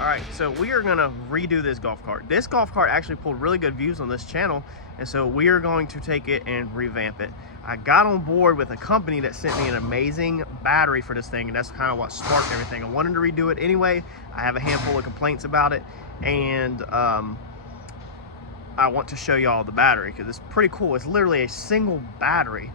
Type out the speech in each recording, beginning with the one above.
All right, so we are gonna redo this golf cart. This golf cart actually pulled really good views on this channel, and so we are going to take it and revamp it. I got on board with a company that sent me an amazing battery for this thing, and that's kind of what sparked everything. I wanted to redo it anyway. I have a handful of complaints about it, and I want to show y'all the battery because it's pretty cool. It's literally a single battery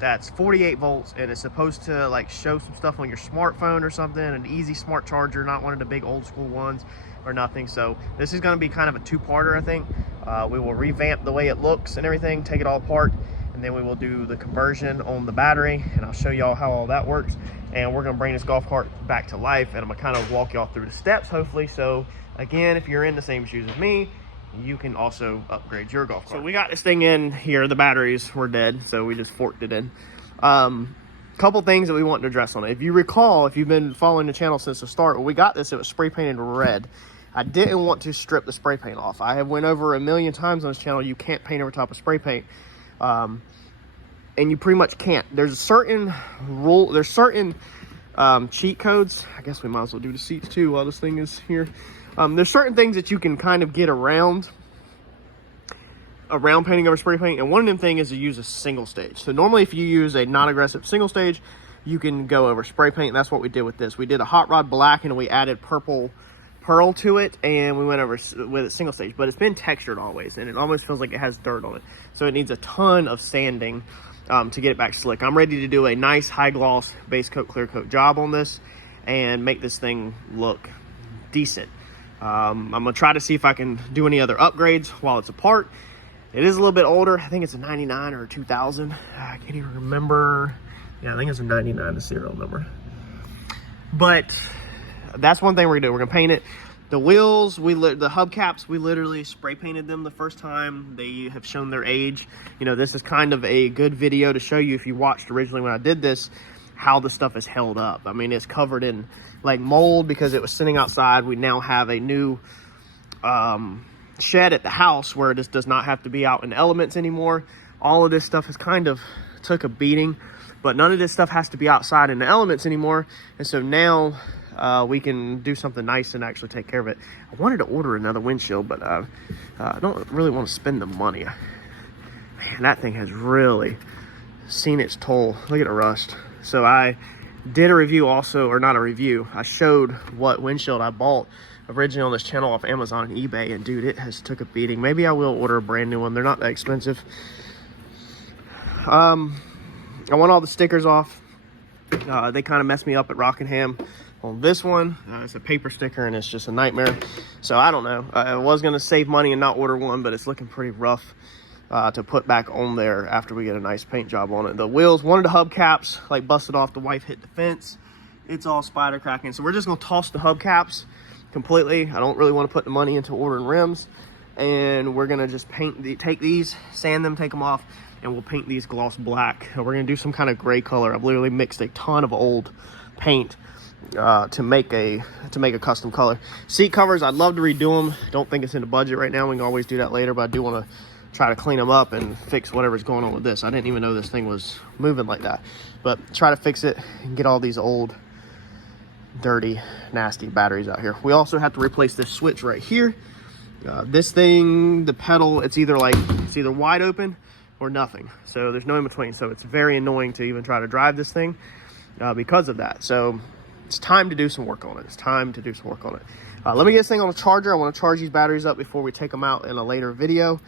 that's 48 volts, and it's supposed to like show some stuff on your smartphone or something, an easy smart charger, not one of the big old school ones or nothing. So this is going to be kind of a two-parter, I think. We will revamp the way it looks and everything, take it all apart, and then we will do the conversion on the battery, and I'll show y'all how all that works. And we're going to bring this golf cart back to life, and I'm going to kind of walk y'all through the steps, hopefully. So again, if you're in the same shoes as me, you can also upgrade your golf cart. So we got this thing in here. The batteries were dead, so we just forked it in. Couple things that we want to address on it. If you recall, if you've been following the channel since the start, when we got this, it was spray painted red. I didn't want to strip the spray paint off. I have went over a million times on this channel, you can't paint over top of spray paint. And you pretty much can't. There's a certain rule, there's certain cheat codes. I guess we might as well do the seats too while this thing is here. There's certain things that you can kind of get around painting over spray paint, and one of them things is to use a single stage. So normally if you use a non-aggressive single stage, you can go over spray paint, and that's what we did with this. We did a hot rod black, and we added purple pearl to it, and we went over with a single stage, but it's been textured always, and it almost feels like it has dirt on it. So it needs a ton of sanding to get it back slick. I'm ready to do a nice high gloss base coat, clear coat job on this and make this thing look decent. I'm gonna try to see if I can do any other upgrades while it's apart. It is a little bit older. I think it's a 99 or a 2000. I can't even remember. Yeah, I think it's a 99, the serial number. But that's one thing we're gonna do. We're gonna paint it. The wheels, the hubcaps, we literally spray painted them the first time. They have shown their age. You know, this is kind of a good video to show you, if you watched originally when I did this, how the stuff is held up. I mean, it's covered in like mold because it was sitting outside. We now have a new shed at the house where this does not have to be out in elements anymore. All of this stuff has kind of took a beating, but none of this stuff has to be outside in the elements anymore. And so now we can do something nice and actually take care of it. I wanted to order another windshield, but I don't really want to spend the money. Man, that thing has really seen its toll. Look at the rust. So I did a review also, or not a review, I showed what windshield I bought originally on this channel off Amazon and eBay, and dude, it has took a beating. Maybe I will order a brand new one. They're not that expensive. I want all the stickers off. They kind of messed me up at Rockingham on this one. It's a paper sticker and it's just a nightmare. So I don't know. I was going to save money and not order one, but it's looking pretty rough to put back on there after we get a nice paint job on it. The wheels, one of the hubcaps like busted off. The wife hit the fence. It's all spider cracking. So we're just going to toss the hubcaps completely. I don't really want to put the money into ordering rims, and we're going to just take these, sand them, take them off, and we'll paint these gloss black. We're going to do some kind of gray color. I've literally mixed a ton of old paint to make a custom color. Seat covers, I'd love to redo them. Don't think it's in the budget right now. We can always do that later, but I do want to try to clean them up and fix whatever's going on with this. I didn't even know this thing was moving like that, but try to fix it and get all these old, dirty, nasty batteries out here. We also have to replace this switch right here. This thing, the pedal, it's either wide open or nothing. So there's no in between. So it's very annoying to even try to drive this thing because of that. So it's time to do some work on it. Let me get this thing on a charger. I want to charge these batteries up before we take them out in a later video.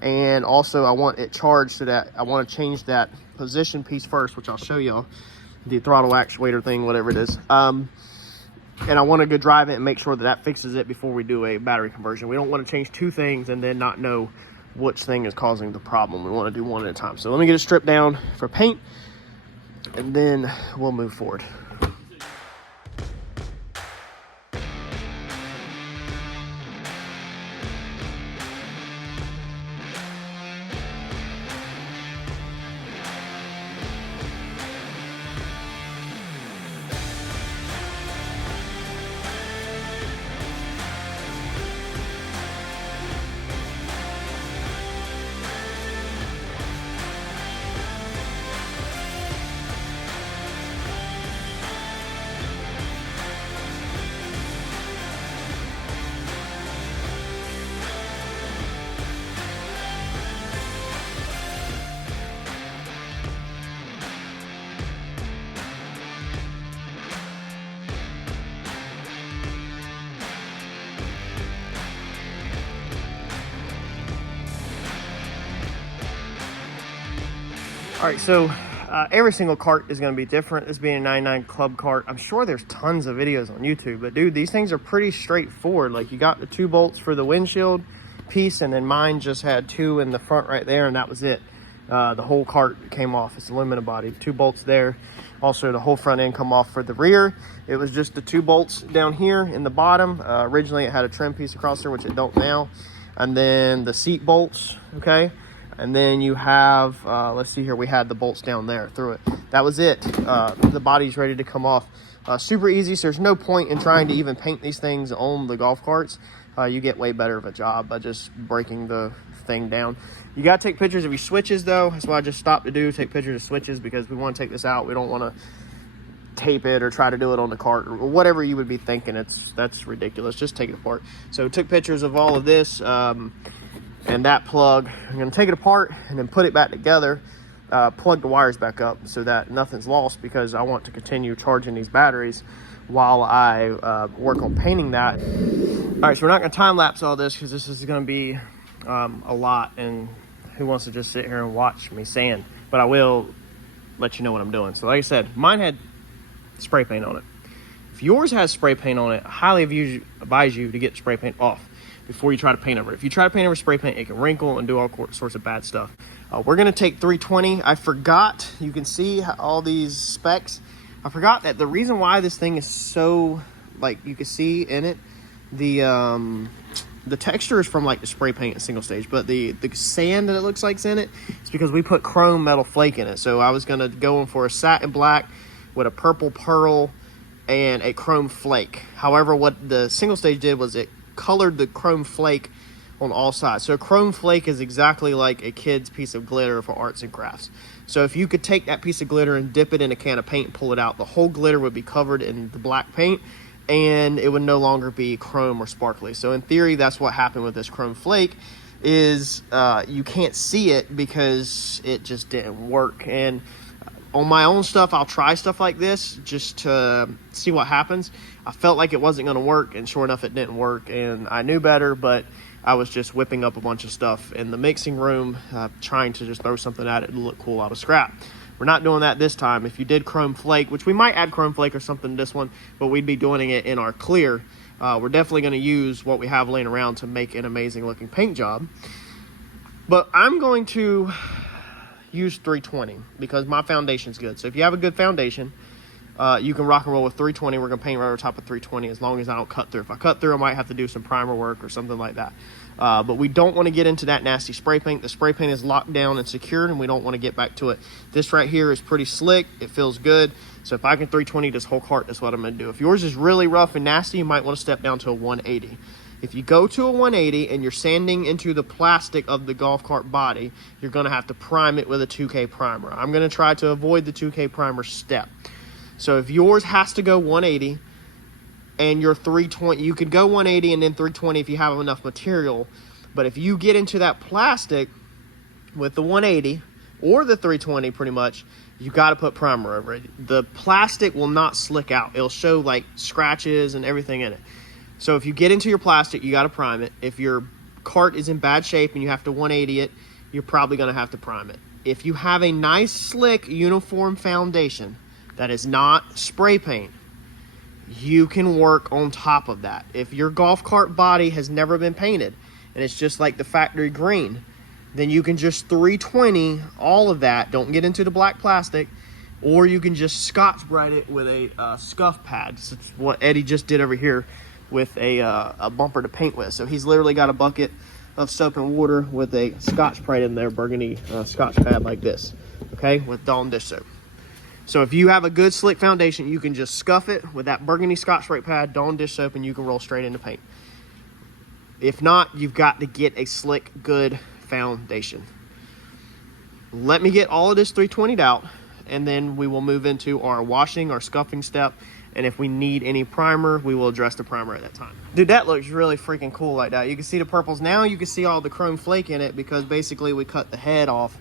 And also I want it charged so that I want to change that position piece first, which I'll show y'all, the throttle actuator thing, whatever it is. And I want to go drive it and make sure that that fixes it before we do a battery conversion. We don't want to change two things and then not know which thing is causing the problem. We want to do one at a time. So let me get it stripped down for paint, and then we'll move forward. All right, so every single cart is going to be different. This being a 99 Club cart, I'm sure there's tons of videos on YouTube, but dude, these things are pretty straightforward. Like, you got the 2 bolts for the windshield piece, and then mine just had 2 in the front right there, and that was it. The whole cart came off. It's aluminum body, 2 bolts there. Also, the whole front end come off for the rear. It was just the 2 bolts down here in the bottom. Originally, it had a trim piece across there, which it don't now. And then the seat bolts, okay? And then you have, let's see here, we had the bolts down there through it. That was it. The body's ready to come off. Super easy, so there's no point in trying to even paint these things on the golf carts. You get way better of a job by just breaking the thing down. You got to take pictures of your switches, though. That's what I just stopped to do, take pictures of switches, because we want to take this out. We don't want to tape it or try to do it on the cart or whatever you would be thinking. That's ridiculous. Just take it apart. So took pictures of all of this and that plug. I'm going to take it apart and then put it back together, plug the wires back up so that nothing's lost, because I want to continue charging these batteries while I work on painting that. All right, so we're not going to time lapse all this because this is going to be a lot, and who wants to just sit here and watch me sand? But I will let you know what I'm doing. So like I said, mine had spray paint on it. If yours has spray paint on it, I highly advise you to get spray paint off before you try to paint over it. If you try to paint over spray paint, it can wrinkle and do all sorts of bad stuff. We're going to take 320. I forgot, you can see all these specs. I forgot that the reason why this thing is so, like, you can see in it, the texture is from like the spray paint and single stage, but the sand that it looks like is in it, it's because we put chrome metal flake in it. So I was going to go in for a satin black with a purple pearl and a chrome flake. However, what the single stage did was it colored the chrome flake on all sides. So a chrome flake is exactly like a kid's piece of glitter for arts and crafts. So if you could take that piece of glitter and dip it in a can of paint and pull it out, the whole glitter would be covered in the black paint, and it would no longer be chrome or sparkly. So in theory, that's what happened with this chrome flake, is you can't see it because it just didn't work. And on my own stuff, I'll try stuff like this just to see what happens. I felt like it wasn't going to work, and sure enough, it didn't work, and I knew better, but I was just whipping up a bunch of stuff in the mixing room, trying to just throw something at it to look cool out of scrap. We're not doing that this time. If you did chrome flake, which we might add chrome flake or something to this one, but we'd be doing it in our clear, we're definitely going to use what we have laying around to make an amazing looking paint job. But I'm going to use 320 because my foundation's good. So if you have a good foundation, you can rock and roll with 320. We're going to paint right over top of 320 as long as I don't cut through. If I cut through, I might have to do some primer work or something like that. But we don't want to get into that nasty spray paint. The spray paint is locked down and secured, and we don't want to get back to it. This right here is pretty slick. It feels good. So if I can 320 this whole cart, that's what I'm going to do. If yours is really rough and nasty, you might want to step down to a 180. If you go to a 180 and you're sanding into the plastic of the golf cart body, you're going to have to prime it with a 2K primer. I'm going to try to avoid the 2K primer step. So if yours has to go 180 and you're 320, you could go 180 and then 320 if you have enough material. But if you get into that plastic with the 180 or the 320 pretty much, you got to put primer over it. The plastic will not slick out. It'll show like scratches and everything in it. So if you get into your plastic, you got to prime it. If your cart is in bad shape and you have to 180 it, you're probably going to have to prime it. If you have a nice, slick, uniform foundation that is not spray paint, you can work on top of that. If your golf cart body has never been painted and it's just like the factory green, then you can just 320 all of that. Don't get into the black plastic. Or you can just Scotch-Brite it with a scuff pad. That's what Eddie just did over here with a bumper to paint with. So he's literally got a bucket of soap and water with a Scotch-Brite in there, burgundy Scotch pad like this, okay, with Dawn dish soap. So if you have a good slick foundation, you can just scuff it with that burgundy Scotch-Brite pad, Dawn dish soap, and you can roll straight into paint. If not, you've got to get a slick, good foundation. Let me get all of this 320'd out, and then we will move into our washing, our scuffing step. And if we need any primer, we will address the primer at that time. Dude, that looks really freaking cool like that. You can see the purples. Now you can see all the chrome flake in it because basically we cut the head off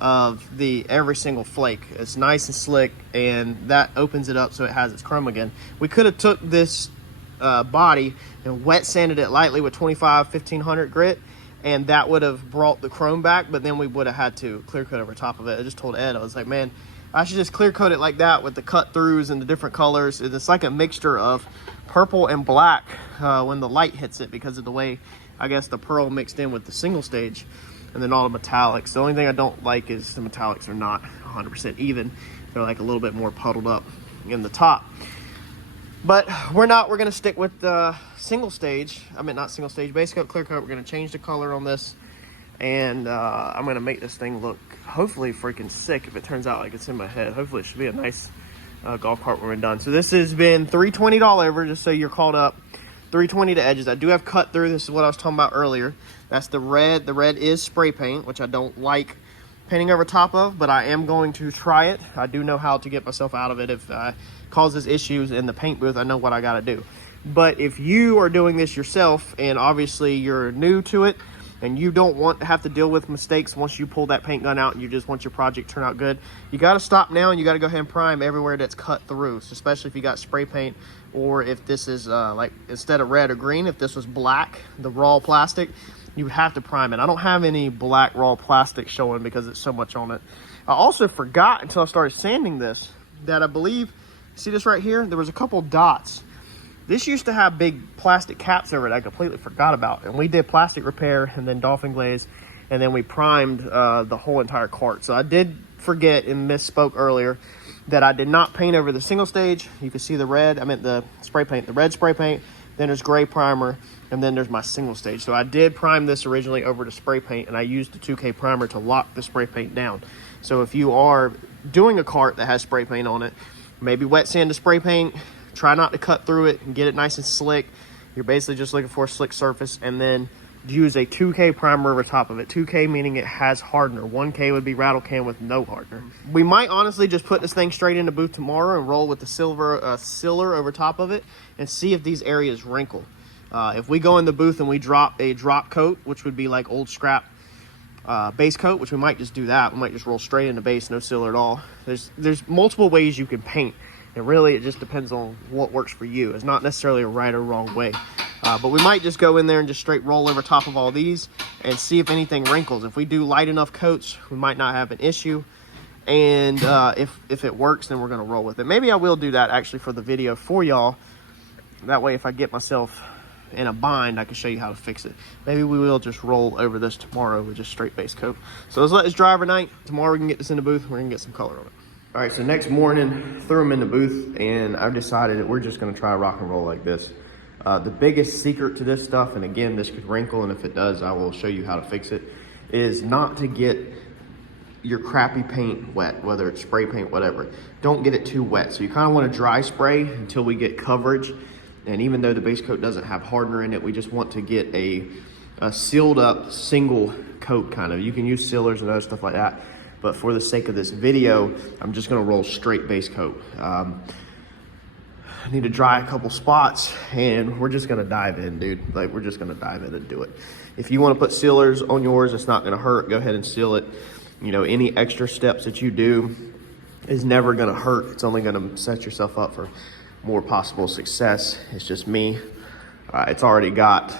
of every single flake. It's nice and slick, and that opens it up so it has its chrome again. We could have took this body and wet sanded it lightly with 25-1500 grit and that would have brought the chrome back, but then we would have had to clear coat over top of it. I just told Ed, I was like, man, I should just clear coat it like that with the cut throughs and the different colors. It's like a mixture of purple and black when the light hits it, because of the way, I guess, the pearl mixed in with the single stage, and then all the metallics. The only thing I don't like is the metallics are not 100% even. They're like a little bit more puddled up in the top. But we're going to stick with the single stage. I mean, not single stage, base coat, clear coat. We're going to change the color on this, and I'm going to make this thing look hopefully freaking sick if it turns out like it's in my head. Hopefully it should be a nice golf cart when we're done. So this has been $320 all over, just so you're caught up. $320 to edges. I do have cut through. This is what I was talking about earlier. That's the red. The red is spray paint, which I don't like painting over top of, but I am going to try it. I do know how to get myself out of it if it causes issues in the paint booth. I know what I got to do. But if you are doing this yourself, and obviously you're new to it, and you don't want to have to deal with mistakes once you pull that paint gun out and you just want your project to turn out good, you got to stop now, and you got to go ahead and prime everywhere that's cut through. So especially if you got spray paint, or if this is like, instead of red or green, if this was black, the raw plastic, you would have to prime it. I don't have any black raw plastic showing because it's so much on it. I also forgot until I started sanding this that I believe, see this right here? There was a couple dots. This used to have big plastic caps over it I completely forgot about. And we did plastic repair and then dolphin glaze, and then we primed the whole entire cart. So I did forget and misspoke earlier that I did not paint over the single stage. You can see the red, I meant the spray paint, the red spray paint, then there's gray primer, and then there's my single stage. So I did prime this originally over to spray paint, and I used the 2K primer to lock the spray paint down. So if you are doing a cart that has spray paint on it, maybe wet sand the spray paint, try not to cut through it and get it nice and slick. You're basically just looking for a slick surface, and then use a 2K primer over top of it. 2K meaning it has hardener. 1K would be rattle can with no hardener. We might honestly just put this thing straight in the booth tomorrow and roll with the sealer over top of it and see if these areas wrinkle. If we go in the booth and we drop a drop coat, which would be like old scrap base coat, which we might just do that. We might just roll straight into base, no sealer at all. There's multiple ways you can paint. And really, it just depends on what works for you. It's not necessarily a right or wrong way. But we might just go in there and just straight roll over top of all these and see if anything wrinkles. If we do light enough coats, we might not have an issue. And if it works, then we're going to roll with it. Maybe I will do that actually for the video for y'all. That way, if I get myself in a bind, I can show you how to fix it. Maybe we will just roll over this tomorrow with just straight base coat. So let's let this dry overnight. Tomorrow we can get this in the booth. We're going to get some color on it. All right, so next morning, threw them in the booth, and I've decided that we're just gonna try rock and roll like this. The biggest secret to this stuff, and again, this could wrinkle, and if it does, I will show you how to fix it, is not to get your crappy paint wet, whether it's spray paint, whatever. Don't get it too wet. So you kind of want to dry spray until we get coverage. And even though the base coat doesn't have hardener in it, we just want to get a sealed up single coat kind of. You can use sealers and other stuff like that. But for the sake of this video, I'm just gonna roll straight base coat. I need to dry a couple spots, and we're just gonna dive in, dude. Like, we're just gonna dive in and do it. If you wanna put sealers on yours, it's not gonna hurt. Go ahead and seal it. You know, any extra steps that you do is never gonna hurt. It's only gonna set yourself up for more possible success. It's just me. It's already got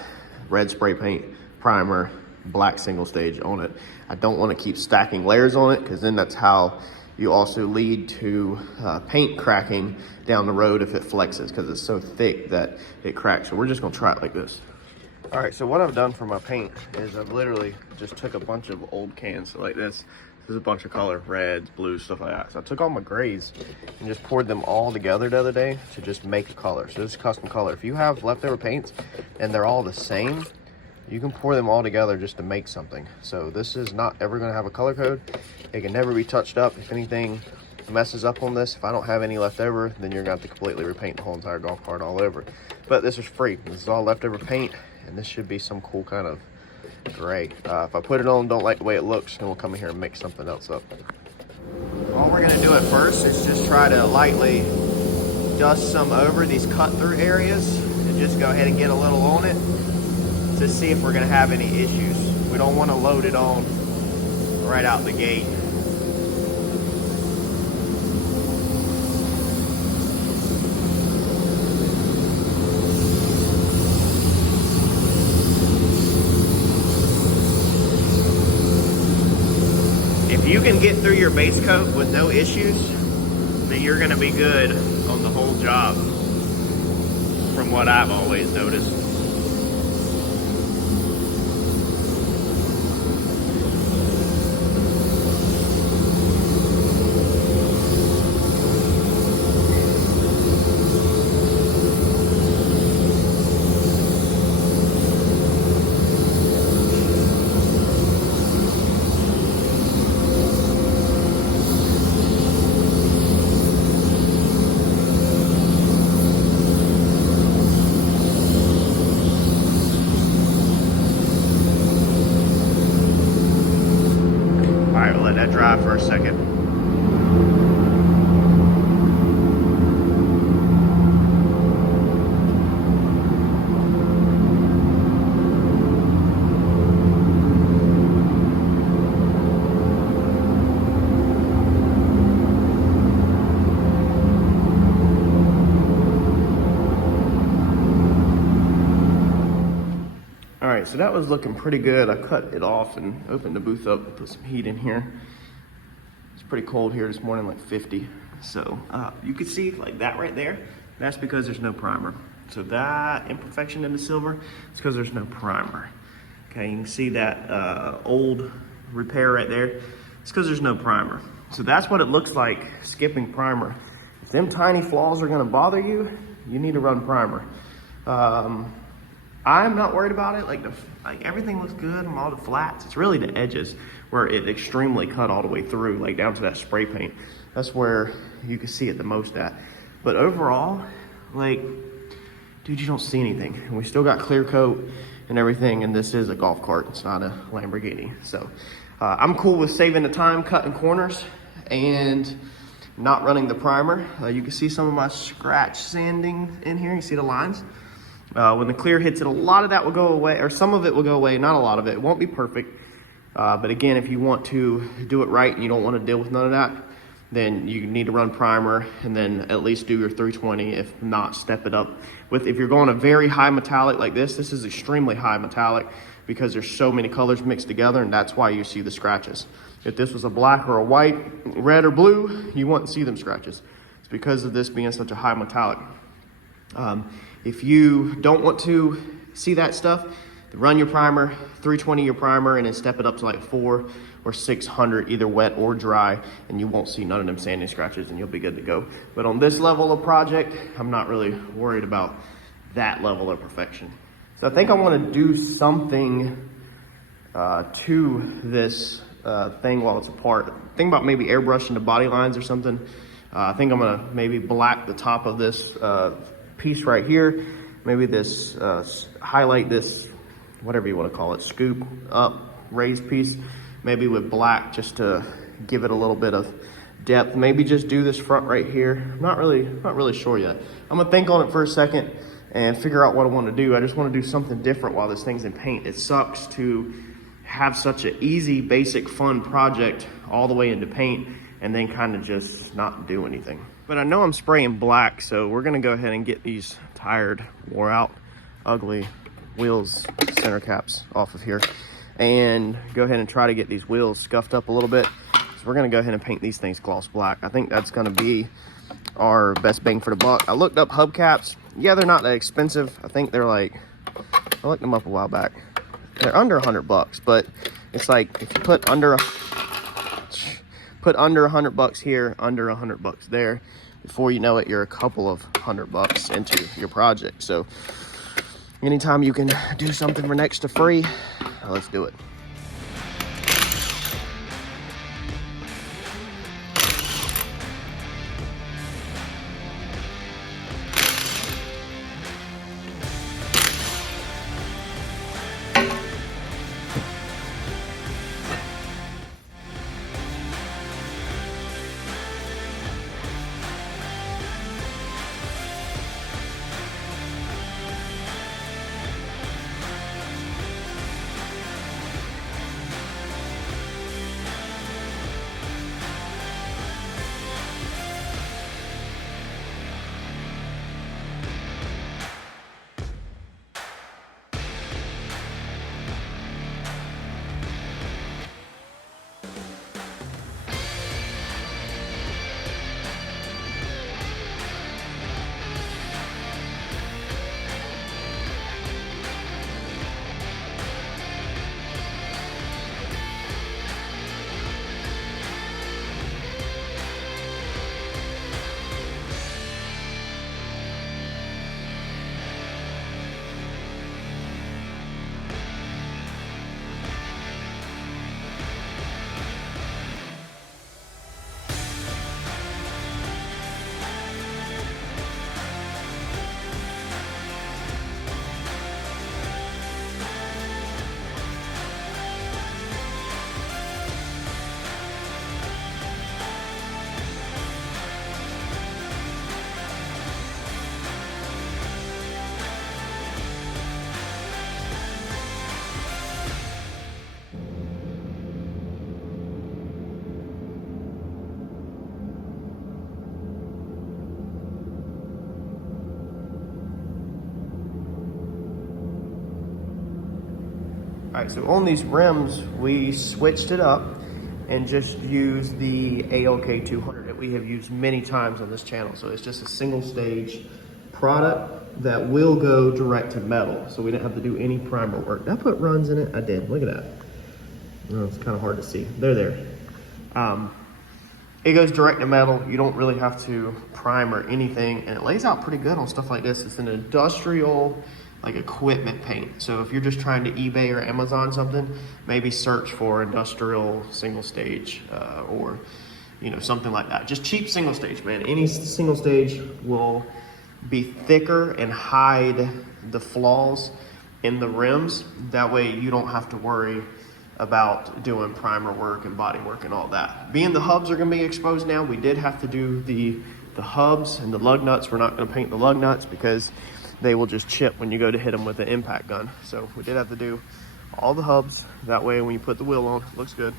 red spray paint, primer, black single stage on it. I don't want to keep stacking layers on it, because then that's how you also lead to paint cracking down the road if it flexes, because it's so thick that it cracks. So we're just gonna try it like this. All right, so what I've done for my paint is I've literally just took a bunch of old cans like this. This is a bunch of color, reds, blues, stuff like that. So I took all my grays and just poured them all together the other day to just make a color. So this is custom color. If you have leftover paints and they're all the same, you can pour them all together just to make something. So this is not ever gonna have a color code. It can never be touched up. If anything messes up on this, if I don't have any left over, then you're gonna have to completely repaint the whole entire golf cart all over. But this is free. This is all leftover paint, and this should be some cool kind of gray. If I put it on, don't like the way it looks, then we'll come in here and mix something else up. All we're gonna do at first is just try to lightly dust some over these cut through areas and just go ahead and get a little on it to see if we're gonna have any issues. We don't wanna load it on right out the gate. If you can get through your base coat with no issues, then you're gonna be good on the whole job, from what I've always noticed. Let that dry for a second. All right, so that was looking pretty good. I cut it off and opened the booth up and put some heat in here. It's pretty cold here this morning, like 50. So you can see like that right there. That's because there's no primer. So that imperfection in the silver, it's because there's no primer. Okay, you can see that old repair right there. It's because there's no primer. So that's what it looks like skipping primer. If them tiny flaws are gonna bother you, you need to run primer. I'm not worried about it. Like everything looks good on all the flats. It's really the edges where it extremely cut all the way through, like down to that spray paint. That's where you can see it the most at. But overall, like, dude, you don't see anything. And we still got clear coat and everything, and this is a golf cart. It's not a Lamborghini. So I'm cool with saving the time, cutting corners, and not running the primer. You can see some of my scratch sanding in here. You see the lines? When the clear hits it, a lot of that will go away, or some of it will go away, not a lot of it. It won't be perfect. But again, if you want to do it right and you don't want to deal with none of that, then you need to run primer and then at least do your 320, if not step it up. If you're going a very high metallic like this is extremely high metallic because there's so many colors mixed together, and that's why you see the scratches. If this was a black or a white, red or blue, you wouldn't see them scratches. It's because of this being such a high metallic. If you don't want to see that stuff, run your primer, 320 your primer, and then step it up to like 400 or 600, either wet or dry, and you won't see none of them sanding scratches, and you'll be good to go. But on this level of project, I'm not really worried about that level of perfection. So I think I want to do something to this thing while it's apart. Think about maybe airbrushing the body lines or something. I think I'm gonna maybe black the top of this piece right here. Maybe this, highlight this, whatever you want to call it, scoop up raised piece, maybe with black, just to give it a little bit of depth. Maybe just do this front right here. I'm not really sure yet. I'm gonna think on it for a second and figure out what I want to do. I just want to do something different while this thing's in paint. It sucks to have such an easy, basic, fun project all the way into paint and then kind of just not do anything. But I know I'm spraying black, so we're gonna go ahead and get these tired, wore out, ugly wheels, center caps off of here, and go ahead and try to get these wheels scuffed up a little bit. So we're gonna go ahead and paint these things gloss black. I think that's gonna be our best bang for the buck. I looked up hubcaps. Yeah, they're not that expensive. I think they're like, I looked them up a while back. They're under $100, but it's like if you put under $100 here, under $100 there, before you know it, you're a couple of $100 into your project. So anytime you can do something for next to free, let's do it. All right, so on these rims, we switched it up and just used the ALK 200 that we have used many times on this channel. So it's just a single stage product that will go direct to metal. So we didn't have to do any primer work. Did I put runs in it? I did, look at that. Oh, it's kind of hard to see. They're there. It goes direct to metal. You don't really have to prime or anything, and it lays out pretty good on stuff like this. It's an industrial, like equipment paint. So if you're just trying to eBay or Amazon something, maybe search for industrial single stage or you know, something like that. Just cheap single stage, man. Any single stage will be thicker and hide the flaws in the rims. That way you don't have to worry about doing primer work and body work and all that. Being the hubs are gonna be exposed now, we did have to do the hubs and the lug nuts. We're not gonna paint the lug nuts because they will just chip when you go to hit them with an impact gun. So we did have to do all the hubs. That way when you put the wheel on, it looks good.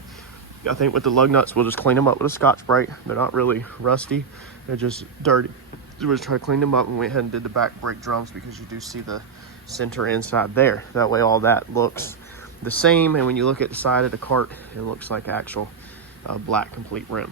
I think with the lug nuts, we'll just clean them up with a Scotch-Brite. They're not really rusty, they're just dirty. So we'll just try to clean them up, and went ahead and did the back brake drums because you do see the center inside there. That way all that looks the same, and when you look at the side of the cart, it looks like actual black complete rim.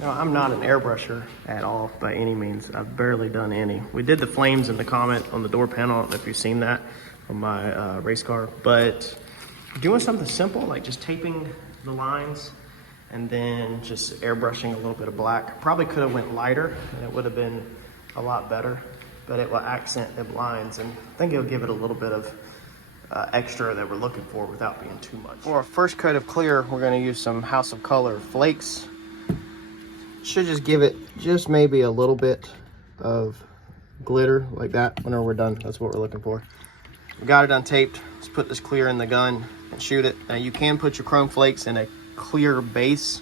Now, I'm not an airbrusher at all by any means. I've barely done any. We did the flames and the Comet on the door panel. I don't know if you've seen that on my race car, but doing something simple, like just taping the lines and then just airbrushing a little bit of black. Probably could have went lighter and it would have been a lot better, but it will accent the lines, and I think it'll give it a little bit of extra that we're looking for without being too much. For our first coat of clear, we're gonna use some House of Color flakes. Should just give it just maybe a little bit of glitter like that whenever we're done. That's what we're looking for. We got it untaped. Let's put this clear in the gun and shoot it. Now you can put your chrome flakes in a clear base,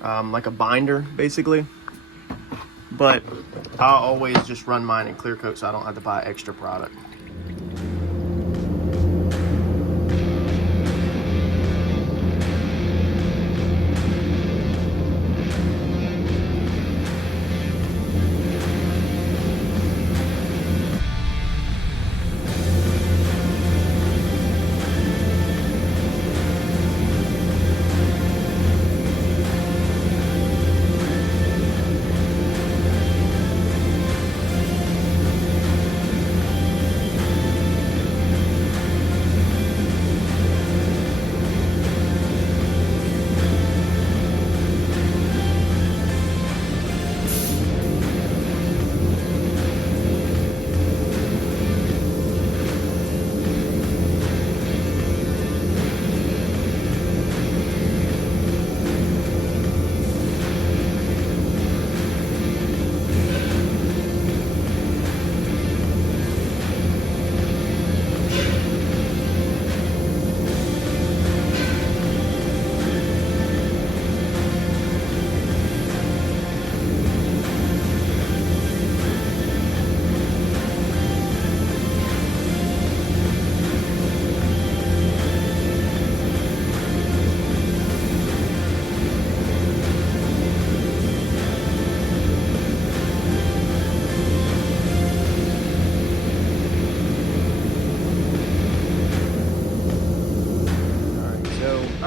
like a binder basically, but I'll always just run mine in clear coat so I don't have to buy extra product.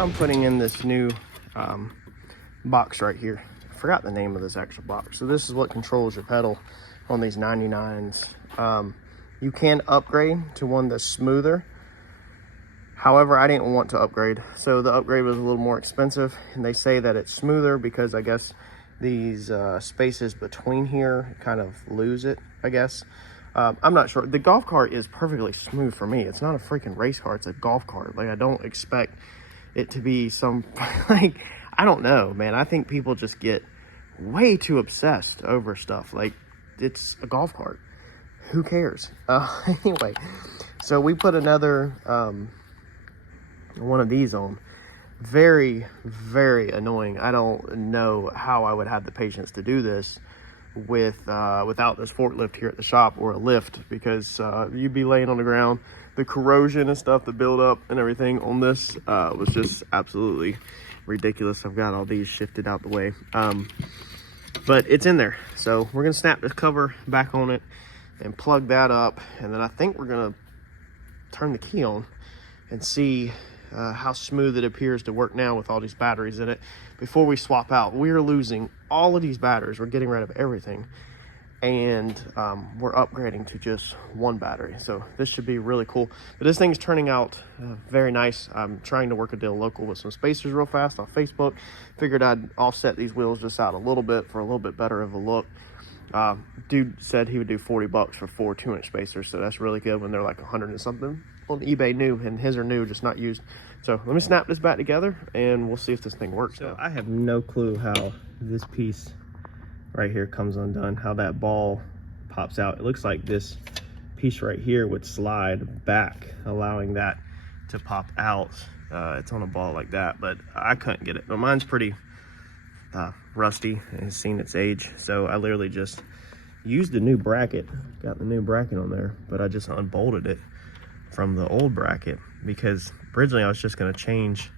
I'm putting in this new box right here. I forgot the name of this actual box. So this is what controls your pedal on these 99s. You can upgrade to one that's smoother. However, I didn't want to upgrade. So the upgrade was a little more expensive, and they say that it's smoother because I guess these spaces between here kind of lose it, I guess. I'm not sure. The golf cart is perfectly smooth for me. It's not a freaking race car, it's a golf cart. Like, I don't expect it to be some, like, I don't know, man. I think people just get way too obsessed over stuff. Like, it's a golf cart. Who cares? Anyway, so we put another one of these on. Very, very annoying. I don't know how I would have the patience to do this without this forklift here at the shop, or a lift, because you'd be laying on the ground. The corrosion and stuff, the buildup and everything on this was just absolutely ridiculous. I've got all these shifted out the way, but it's in there. So we're gonna snap this cover back on it and plug that up, and then I think we're gonna turn the key on and see how smooth it appears to work now with all these batteries in it before we swap out. We're losing all of these batteries. We're getting rid of everything, and we're upgrading to just one battery. So this should be really cool. But this thing's turning out very nice. I'm trying to work a deal local with some spacers real fast off Facebook. Figured I'd offset these wheels just out a little bit for a little bit better of a look. Dude said he would do 40 bucks for 4 2-inch spacers, so that's really good when they're like 100 and something on eBay new, and his are new, just not used. So let me snap this back together and we'll see if this thing works. So I have no clue how this piece right here comes undone, how that ball pops out. It looks like this piece right here would slide back, allowing that to pop out. It's on a ball like that, but I couldn't get it. But mine's pretty rusty and has seen its age, so I literally just used the new bracket, got the new bracket on there, but I just unbolted it from the old bracket, because originally I was just going to change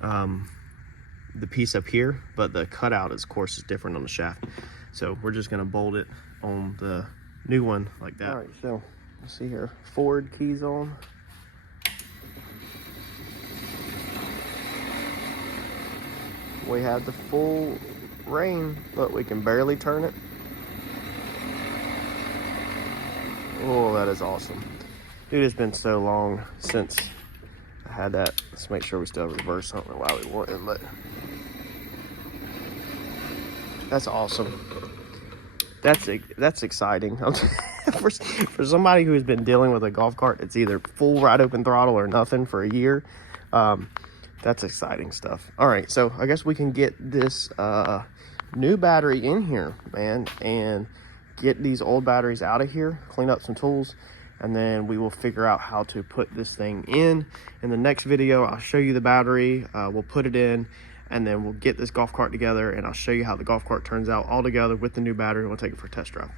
the piece up here, but the cutout, of course, is different on the shaft, so we're just going to bolt it on the new one like that. All right, so let's see here, Ford keys on. We have the full rein, but we can barely turn it. Oh, that is awesome. Dude, it's been so long since I had that. Let's make sure we still have reverse. I don't know why we wouldn't, but that's awesome. That's exciting. For somebody who has been dealing with a golf cart, it's either full wide open throttle or nothing for a year. That's exciting stuff. All right, so I guess we can get this new battery in here, man, and get these old batteries out of here, clean up some tools, and then we will figure out how to put this thing in. In the next video, I'll show you the battery, we'll put it in, and then we'll get this golf cart together, and I'll show you how the golf cart turns out all together with the new battery, and we'll take it for a test drive.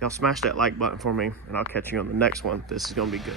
Y'all smash that like button for me, and I'll catch you on the next one. This is gonna be good.